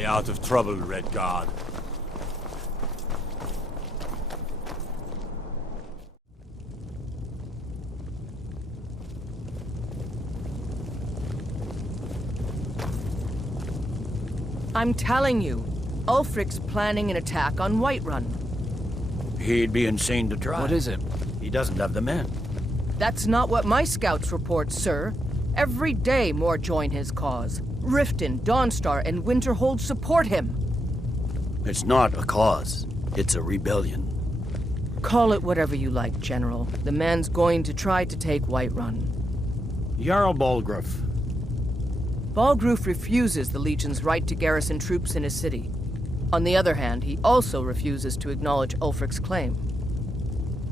Stay out of trouble, Red Guard. I'm telling you, Ulfric's planning an attack on Whiterun. He'd be insane to try. What is it? He doesn't have the men. That's not what my scouts report, sir. Every day more join his cause. Riften, Dawnstar, and Winterhold support him. It's not a cause. It's a rebellion. Call it whatever you like, General. The man's going to try to take Whiterun. Jarl Balgruuf. Balgruuf refuses the Legion's right to garrison troops in his city. On the other hand, he also refuses to acknowledge Ulfric's claim.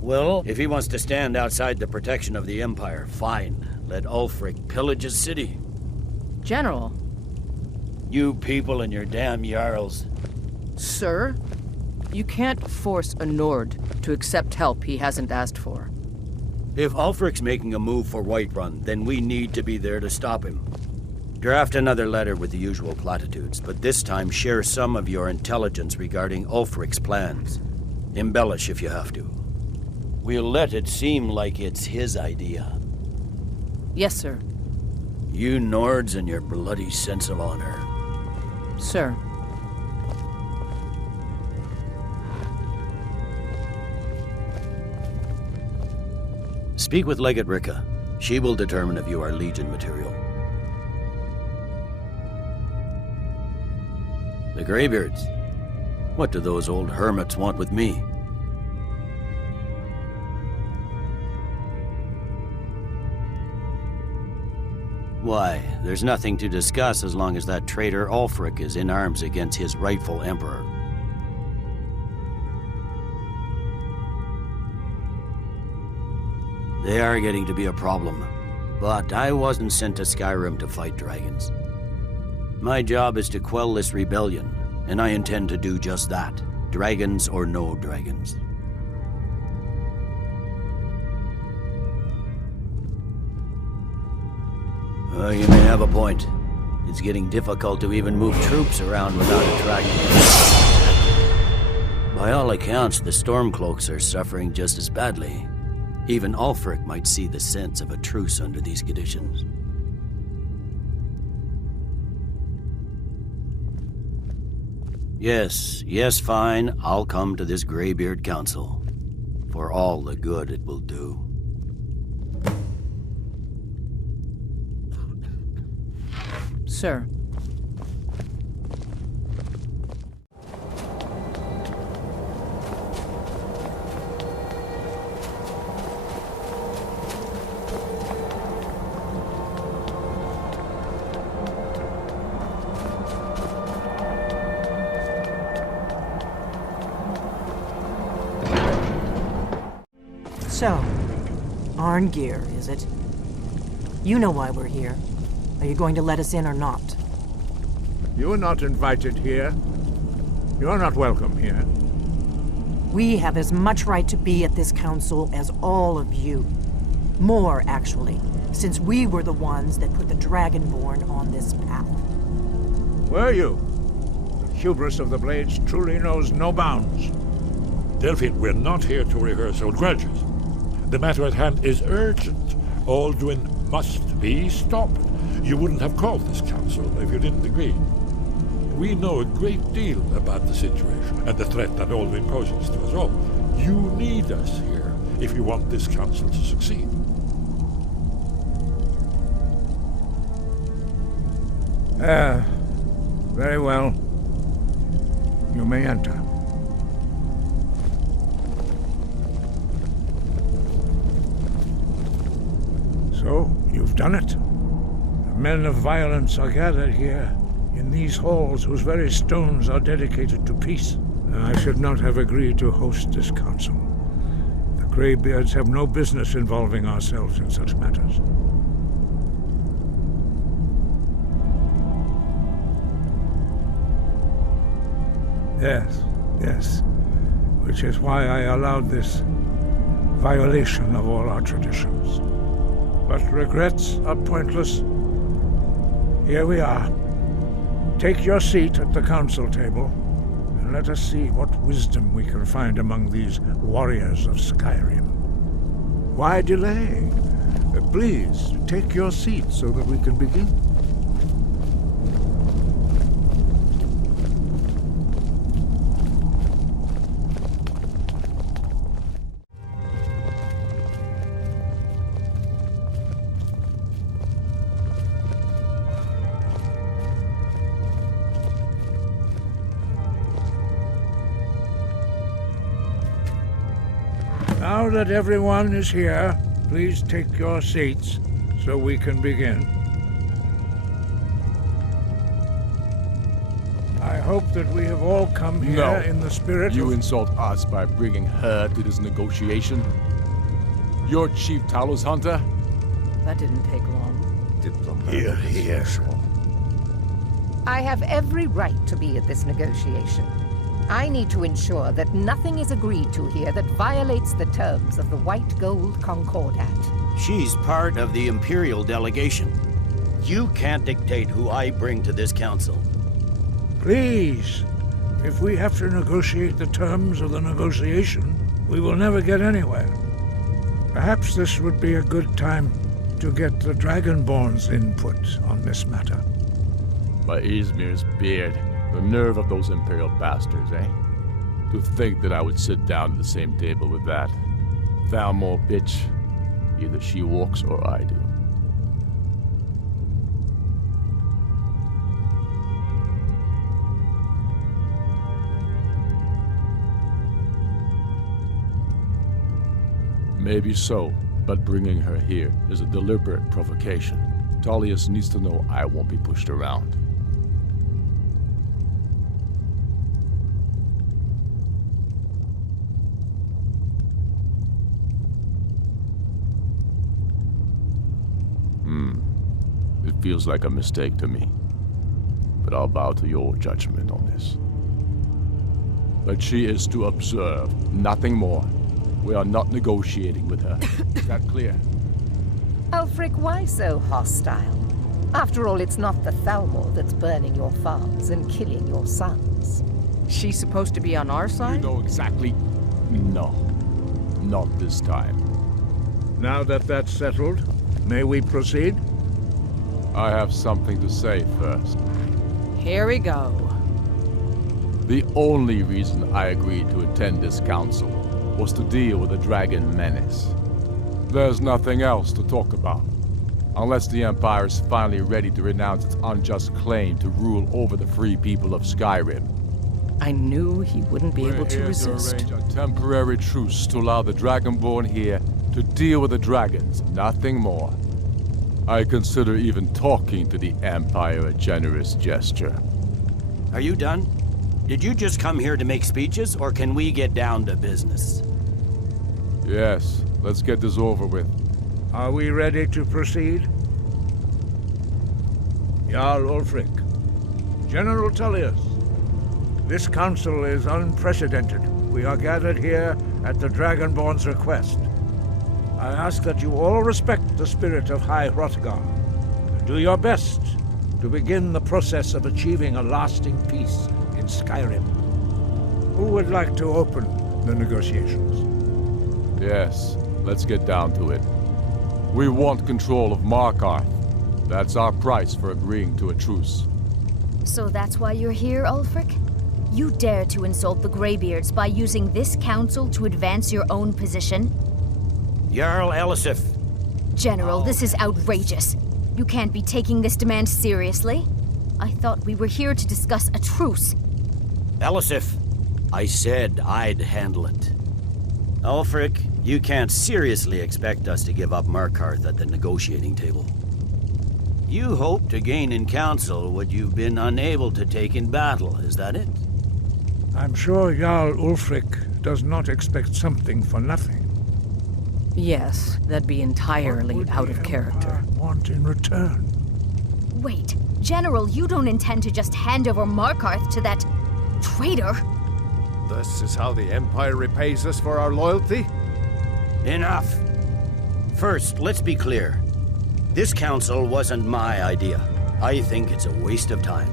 Well, if he wants to stand outside the protection of the Empire, fine. Let Ulfric pillage his city. General. You people and your damn Jarls. Sir, you can't force a Nord to accept help he hasn't asked for. If Ulfric's making a move for Whiterun, then we need to be there to stop him. Draft another letter with the usual platitudes, but this time share some of your intelligence regarding Ulfric's plans. Embellish if you have to. We'll let it seem like it's his idea. Yes, sir. You Nords and your bloody sense of honor. Sir. Speak with Legate Ricka. She will determine if you are Legion material. The Greybeards. What do those old hermits want with me? Why, there's nothing to discuss as long as that traitor Ulfric is in arms against his rightful emperor. They are getting to be a problem, but I wasn't sent to Skyrim to fight dragons. My job is to quell this rebellion, and I intend to do just that, dragons or no dragons. You may have a point. It's getting difficult to even move troops around without attracting attention. By all accounts, the Stormcloaks are suffering just as badly. Even Ulfric might see the sense of a truce under these conditions. Yes, fine. I'll come to this Greybeard Council. For all the good it will do. Sir. So, Arngeir, is it? You know why we're here. Are you going to let us in or not? You are not invited here. You are not welcome here. We have as much right to be at this council as all of you. More, actually, since we were the ones that put the Dragonborn on this path. Were you? The hubris of the Blades truly knows no bounds. Delphine, we're not here to rehearse old grudges. The matter at hand is urgent. Alduin must be stopped. You wouldn't have called this council if you didn't agree. We know a great deal about the situation and the threat that Alduin poses to us all. You need us here if you want this council to succeed. Very well. You may enter. So, you've done it. The men of violence are gathered here, in these halls whose very stones are dedicated to peace. I should not have agreed to host this council. The Greybeards have no business involving ourselves in such matters. Yes. Which is why I allowed this violation of all our traditions. But regrets are pointless. Here we are. Take your seat at the council table, and let us see what wisdom we can find among these warriors of Skyrim. Why delay? Please, take your seat so that we can begin. Now that everyone is here, please take your seats so we can begin. I hope that we have all come here in the spirit You of... insult us by bringing her to this negotiation? You're Chief Talos Hunter? That didn't take long. Here. I have every right to be at this negotiation. I need to ensure that nothing is agreed to here that violates the terms of the White Gold Concordat. She's part of the Imperial delegation. You can't dictate who I bring to this council. Please, if we have to negotiate the terms of the negotiation, we will never get anywhere. Perhaps this would be a good time to get the Dragonborn's input on this matter. By Izmir's beard. The nerve of those Imperial bastards, eh? To think that I would sit down at the same table with that. Thalmor bitch. Either she walks or I do. Maybe so, but bringing her here is a deliberate provocation. Tullius needs to know I won't be pushed around. It feels like a mistake to me, but I'll bow to your judgment on this. But she is to observe, nothing more. We are not negotiating with her. Is that clear? Ulfric, why so hostile? After all, it's not the Thalmor that's burning your farms and killing your sons. She's supposed to be on our You side? know exactly... No. Not this time. Now that that's settled, may we proceed? I have something to say first. Here we go. The only reason I agreed to attend this council was to deal with the dragon menace. There's nothing else to talk about. Unless the Empire is finally ready to renounce its unjust claim to rule over the free people of Skyrim. I knew he wouldn't be able to resist. We're here to arrange a temporary truce to allow the Dragonborn here to deal with the dragons, nothing more. I consider even talking to the Empire a generous gesture. Are you done? Did you just come here to make speeches, or can we get down to business? Yes, let's get this over with. Are we ready to proceed? Jarl Ulfric, General Tullius, this council is unprecedented. We are gathered here at the Dragonborn's request. I ask that you all respect the spirit of High Hrothgar and do your best to begin the process of achieving a lasting peace in Skyrim. Who would like to open the negotiations? Yes, let's get down to it. We want control of Markarth. That's our price for agreeing to a truce. So that's why you're here, Ulfric? You dare to insult the Greybeards by using this council to advance your own position? Jarl Elisif. General, this is outrageous. You can't be taking this demand seriously. I thought we were here to discuss a truce. Elisif, I said I'd handle it. Ulfric, you can't seriously expect us to give up Markarth at the negotiating table. You hope to gain in council what you've been unable to take in battle, is that it? I'm sure Jarl Ulfric does not expect something for nothing. Yes, that'd be entirely What would out the of character. Empire want in return? Wait, General, you don't intend to just hand over Markarth to that traitor? This is how the Empire repays us for our loyalty? Enough! First, let's be clear. This council wasn't my idea. I think it's a waste of time.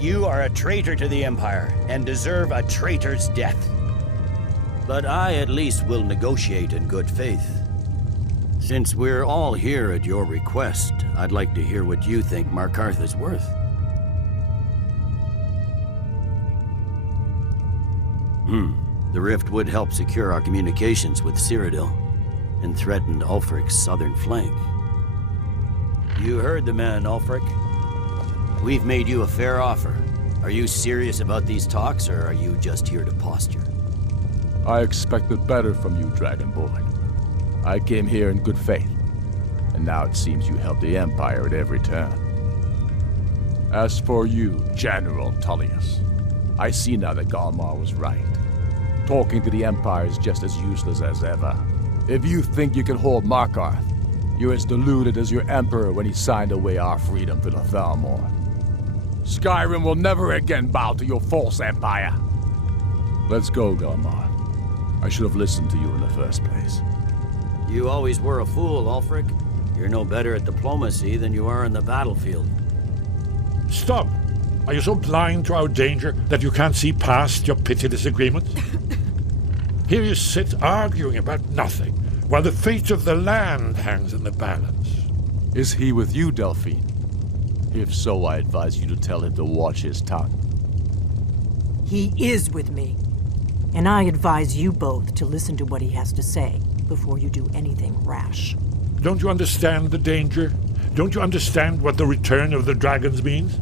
You are a traitor to the Empire, and deserve a traitor's death. But I at least will negotiate in good faith. Since we're all here at your request, I'd like to hear what you think Markarth is worth. The rift would help secure our communications with Cyrodiil, and threatened Ulfric's southern flank. You heard the man, Ulfric. We've made you a fair offer. Are you serious about these talks, or are you just here to posture? I expected better from you, Dragonborn. I came here in good faith, and now it seems you help the Empire at every turn. As for you, General Tullius, I see now that Galmar was right. Talking to the Empire is just as useless as ever. If you think you can hold Markarth, you're as deluded as your Emperor when he signed away our freedom to the Thalmor. Skyrim will never again bow to your false empire. Let's go, Galmar. I should have listened to you in the first place. You always were a fool, Ulfric. You're no better at diplomacy than you are in the battlefield. Stop! Are you so blind to our danger that you can't see past your petty disagreements? Here you sit arguing about nothing, while the fate of the land hangs in the balance. Is he with you, Delphine? If so, I advise you to tell him to watch his tongue. He is with me. And I advise you both to listen to what he has to say before you do anything rash. Don't you understand the danger? Don't you understand what the return of the dragons means?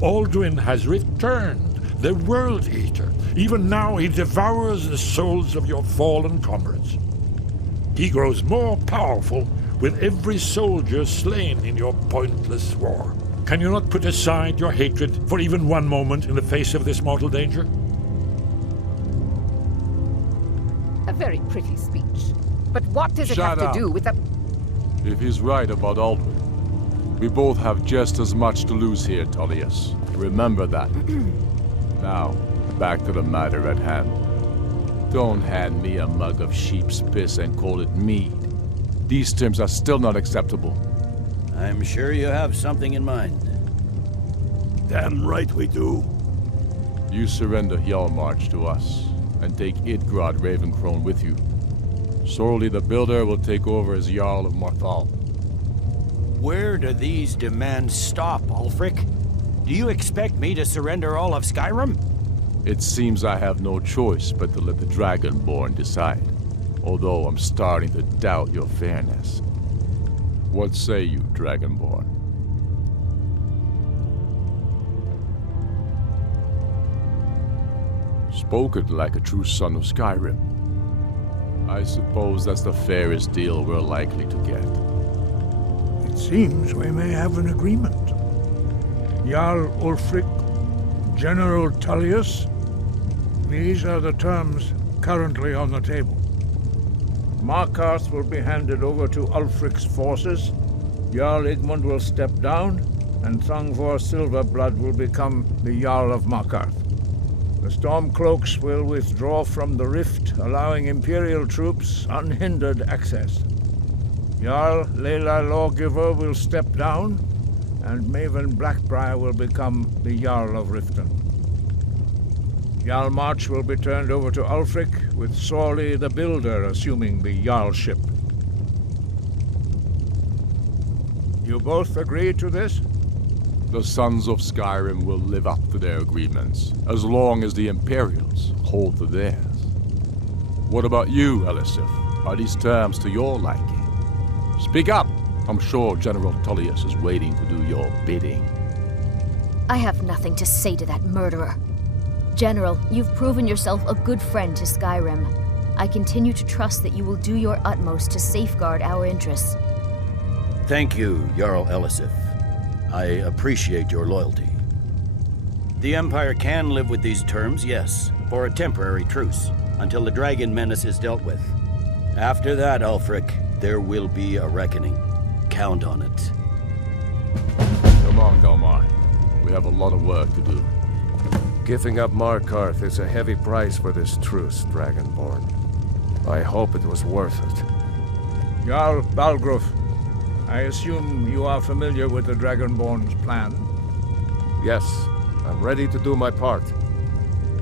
Alduin has returned, the World Eater. Even now he devours the souls of your fallen comrades. He grows more powerful with every soldier slain in your pointless war. Can you not put aside your hatred for even one moment in the face of this mortal danger? A very pretty speech. But what does it Shut have up. to do with the... If he's right about Alduin, we both have just as much to lose here, Tullius. Remember that. Now, back to the matter at hand. Don't hand me a mug of sheep's piss and call it mead. These terms are still not acceptable. I'm sure you have something in mind. Damn right we do. You surrender Hjalmarch to us, and take Idgrod Ravencrone with you. Sorli the Builder will take over as Jarl of Morthal. Where do these demands stop, Ulfric? Do you expect me to surrender all of Skyrim? It seems I have no choice but to let the Dragonborn decide, although I'm starting to doubt your fairness. What say you, Dragonborn? Spoken like a true son of Skyrim. I suppose that's the fairest deal we're likely to get. It seems we may have an agreement. Jarl Ulfric, General Tullius, these are the terms currently on the table. Markarth will be handed over to Ulfric's forces, Jarl Igmund will step down, and Thangvor Silverblood will become the Jarl of Markarth. The Stormcloaks will withdraw from the rift, allowing Imperial troops unhindered access. Jarl Leila Lawgiver will step down, and Maven Blackbriar will become the Jarl of Riften. Hjalmarch will be turned over to Ulfric, with Sorli the Builder assuming the Jarlship. You both agree to this? The Sons of Skyrim will live up to their agreements, as long as the Imperials hold to theirs. What about you, Elisif? Are these terms to your liking? Speak up! I'm sure General Tullius is waiting to do your bidding. I have nothing to say to that murderer. General, you've proven yourself a good friend to Skyrim. I continue to trust that you will do your utmost to safeguard our interests. Thank you, Jarl Elisif. I appreciate your loyalty. The Empire can live with these terms, yes, for a temporary truce, until the dragon menace is dealt with. After that, Ulfric, there will be a reckoning. Count on it. Come on, Galmar. We have a lot of work to do. Giving up Markarth is a heavy price for this truce, Dragonborn. I hope it was worth it. Jarl Balgruuf, I assume you are familiar with the Dragonborn's plan? Yes, I'm ready to do my part.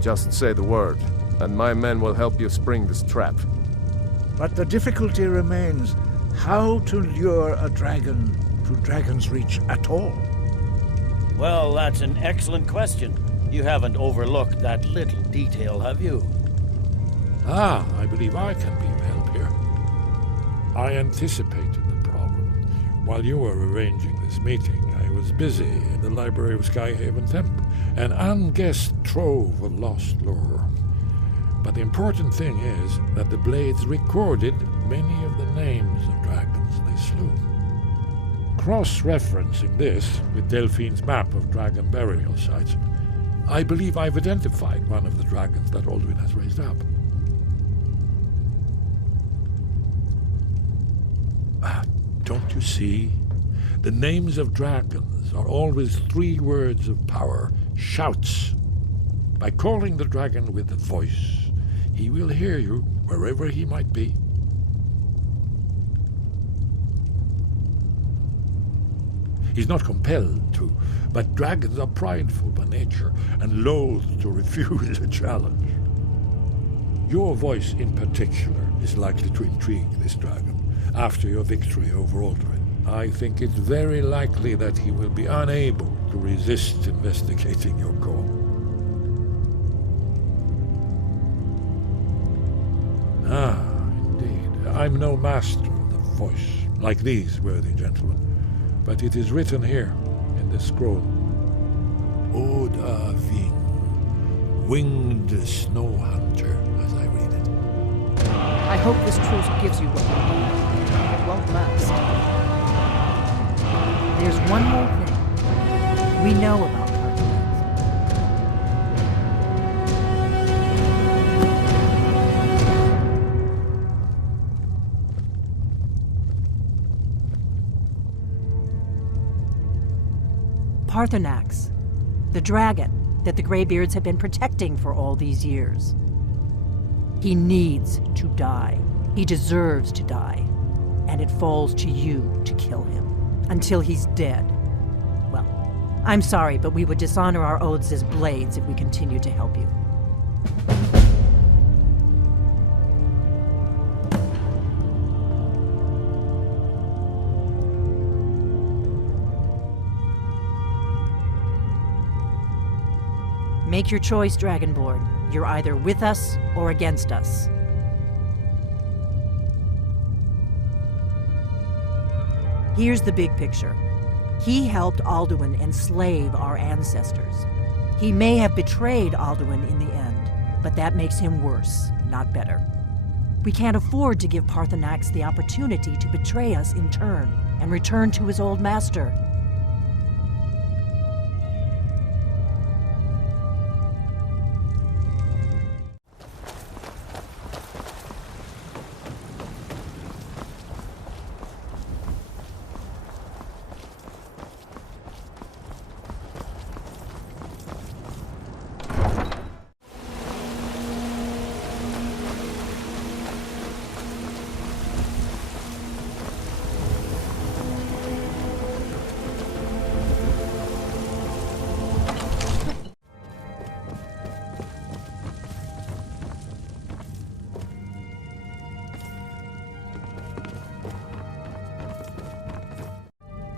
Just say the word, and my men will help you spring this trap. But the difficulty remains how to lure a dragon to Dragon's Reach at all. Well, that's an excellent question. You haven't overlooked that little detail, have you? Ah, I believe I can be of help here. I anticipated the problem. While you were arranging this meeting, I was busy in the library of Skyhaven Temple, an unguessed trove of lost lore. But the important thing is that the Blades recorded many of the names of dragons they slew. Cross-referencing this with Delphine's map of dragon burial sites, I believe I've identified one of the dragons that Alduin has raised up. Don't you see? The names of dragons are always 3 words of power, shouts. By calling the dragon with a voice, he will hear you wherever he might be. He's not compelled to, but dragons are prideful by nature and loath to refuse a challenge. Your voice in particular is likely to intrigue this dragon after your victory over Alduin. I think it's very likely that he will be unable to resist investigating your call. Ah, indeed. I'm no master of the voice, like these worthy gentlemen, but it is written here in this scroll. Oda Ving, winged snow hunter, as I read it. I hope this truce gives you what you need. It won't last. There's one more thing. We know about Parthenax. Parthenax, the dragon that the Greybeards have been protecting for all these years. He needs to die. He deserves to die. And it falls to you to kill him. Until he's dead. Well, I'm sorry, but we would dishonor our oaths as Blades if we continue to help you. Make your choice, Dragonborn. You're either with us or against us. Here's the big picture. He helped Alduin enslave our ancestors. He may have betrayed Alduin in the end, but that makes him worse, not better. We can't afford to give Parthenax the opportunity to betray us in turn and return to his old master.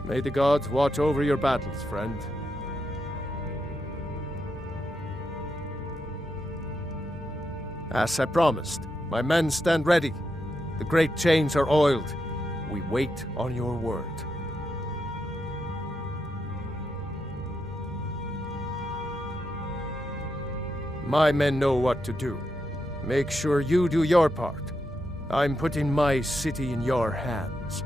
May the gods watch over your battles, friend. As I promised, my men stand ready. The great chains are oiled. We wait on your word. My men know what to do. Make sure you do your part. I'm putting my city in your hands.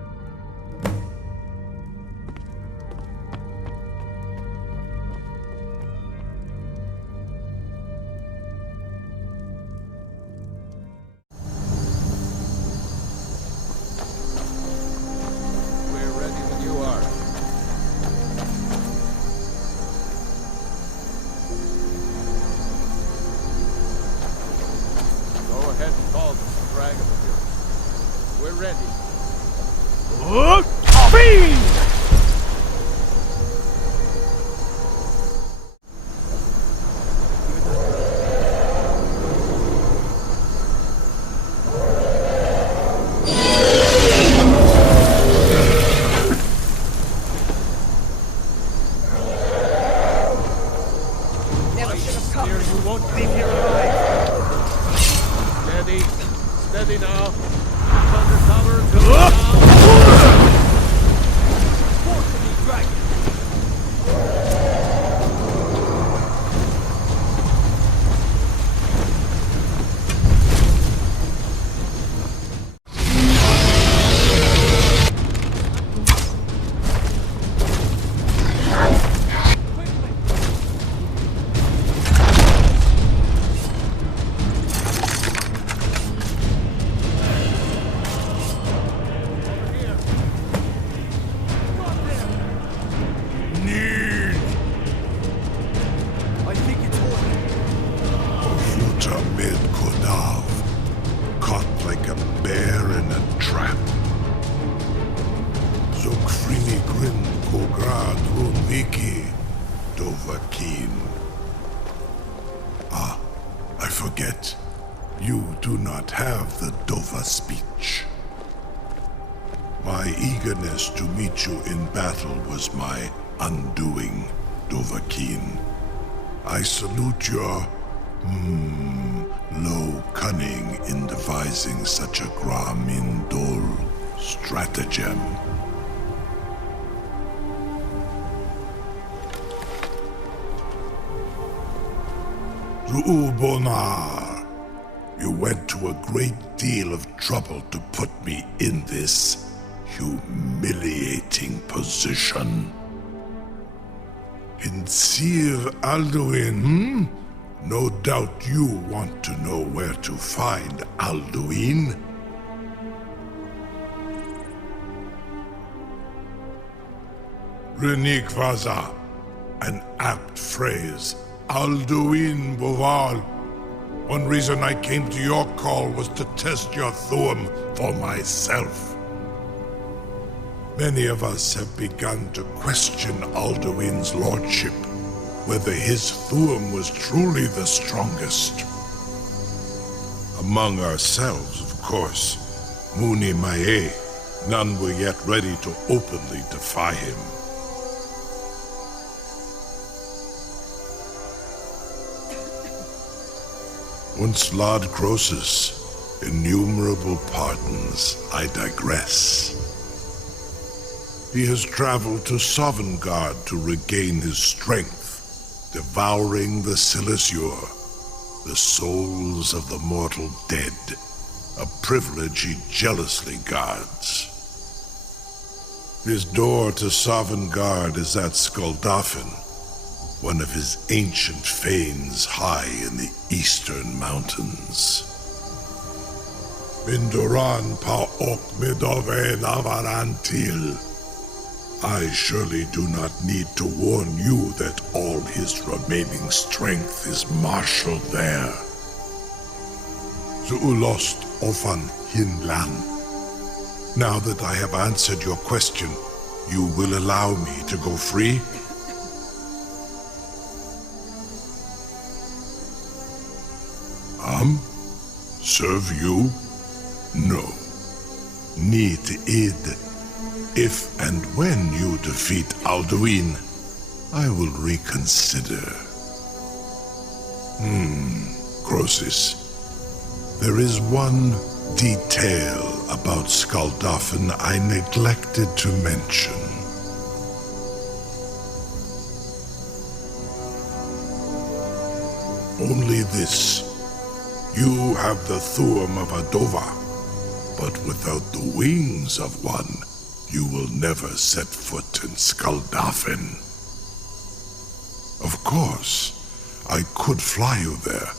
Steady. Steady now. Keep under cover until we're down. I forget. You do not have the Dova speech. My eagerness to meet you in battle was my undoing, Dovahkiin. I salute your, low cunning in devising such a Gramindol stratagem. Zu'ubonar, you went to a great deal of trouble to put me in this humiliating position. In Sir Alduin, No doubt you want to know where to find Alduin. Renik Vaza, an apt phrase. Alduin Boval. One reason I came to your call was to test your Thuum for myself. Many of us have begun to question Alduin's lordship, whether his Thuum was truly the strongest. Among ourselves, of course, Muni Mae, none were yet ready to openly defy him. Once Lord Croesus, innumerable pardons, I digress. He has traveled to Sovngarde to regain his strength, devouring the Silesur, the souls of the mortal dead, a privilege he jealously guards. His door to Sovngarde is at Skuldafn, one of his ancient fanes high in the eastern mountains. Mindoran pa ok midove navarantil. I surely do not need to warn you that all his remaining strength is marshaled there. Zuulost ofan hinlan. Now that I have answered your question, you will allow me to go free? Serve you? No. Need id. If and when you defeat Alduin, I will reconsider. Croesus. There is one detail about Skuldafn I neglected to mention. Only this. You have the Thuum of a Dova, but without the wings of one, you will never set foot in Skuldafn. Of course, I could fly you there,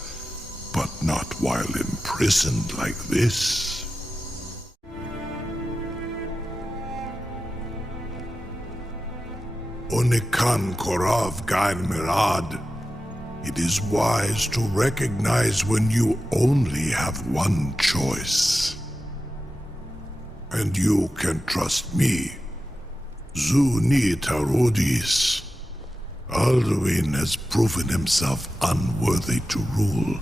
but not while imprisoned like this. Onikan Korav Gair Mirad. It is wise to recognize when you only have one choice. And you can trust me. Zuni Tarodis. Alduin has proven himself unworthy to rule.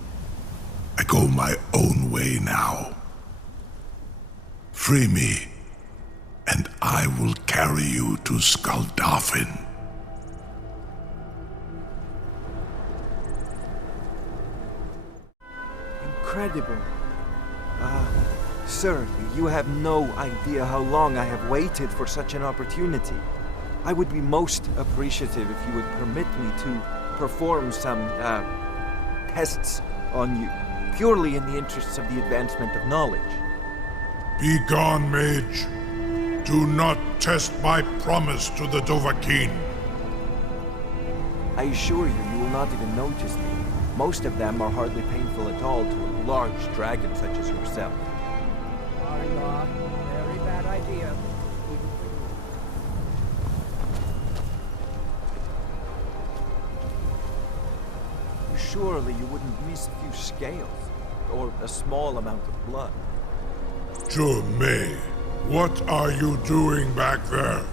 I go my own way now. Free me, and I will carry you to Skuldafn. incredible. Sir, you have no idea how long I have waited for such an opportunity. I would be most appreciative if you would permit me to perform some, tests on you, purely in the interests of the advancement of knowledge. Be gone, mage. Do not test my promise to the Dovahkiin. I assure you, you will not even notice me. Most of them are hardly painful at all to a large dragon such as yourself. Sorry, Bob. Very bad idea. Surely you wouldn't miss a few scales, or a small amount of blood. May, what are you doing back there?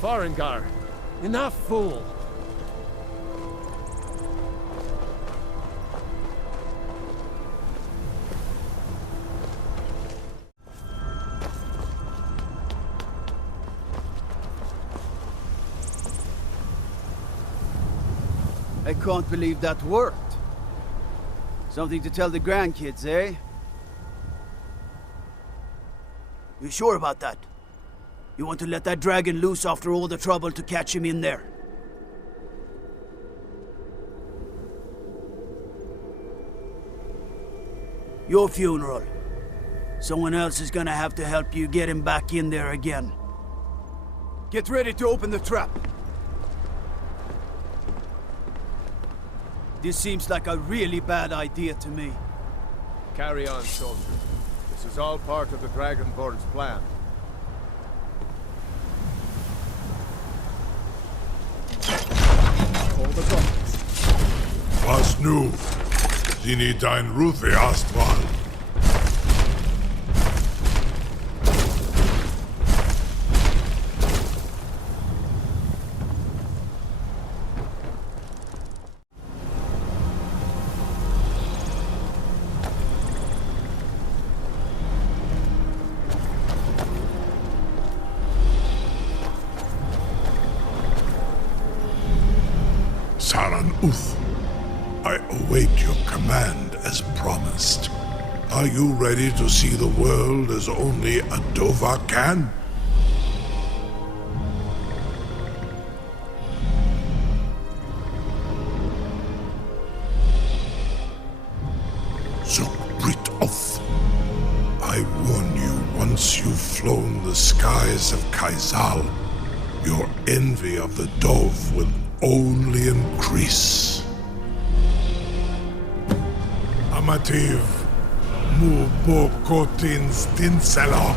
Farengar, enough, fool! I can't believe that worked. Something to tell the grandkids, eh? You sure about that? You want to let that dragon loose after all the trouble to catch him in there? Your funeral. Someone else is gonna have to help you get him back in there again. Get ready to open the trap. This seems like a really bad idea to me. Carry on, soldier. This is all part of the Dragonborn's plan. All the guns. Was nu? Sini dein Ruthi Astval. I await your command as promised. Are you ready to see the world as only a Dova can? Zukbrit off. I warn you, once you've flown the skies of Kaizal, your envy of the Dove will only increase. Amativ, mu bokotin stinsela.